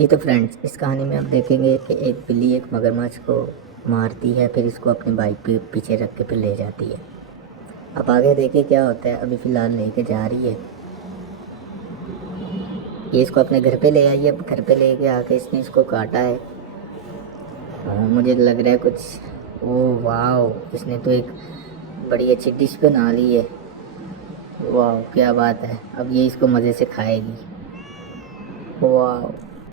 ये तो फ्रेंड्स, इस कहानी में आप देखेंगे कि एक बिल्ली एक मगरमच्छ को मारती है, फिर इसको अपने बाइक पे पीछे रख के फिर ले जाती है। अब आगे देखिए क्या होता है। अभी फ़िलहाल लेके जा रही है, ये इसको अपने घर पे ले आई है। अब घर पे लेके आके इसने इसको काटा है। मुझे लग रहा है कुछ। ओह वाह, इसने तो एक बड़ी अच्छी डिश बना ली है। वाह क्या बात है, अब ये इसको मज़े से खाएगी। वाह।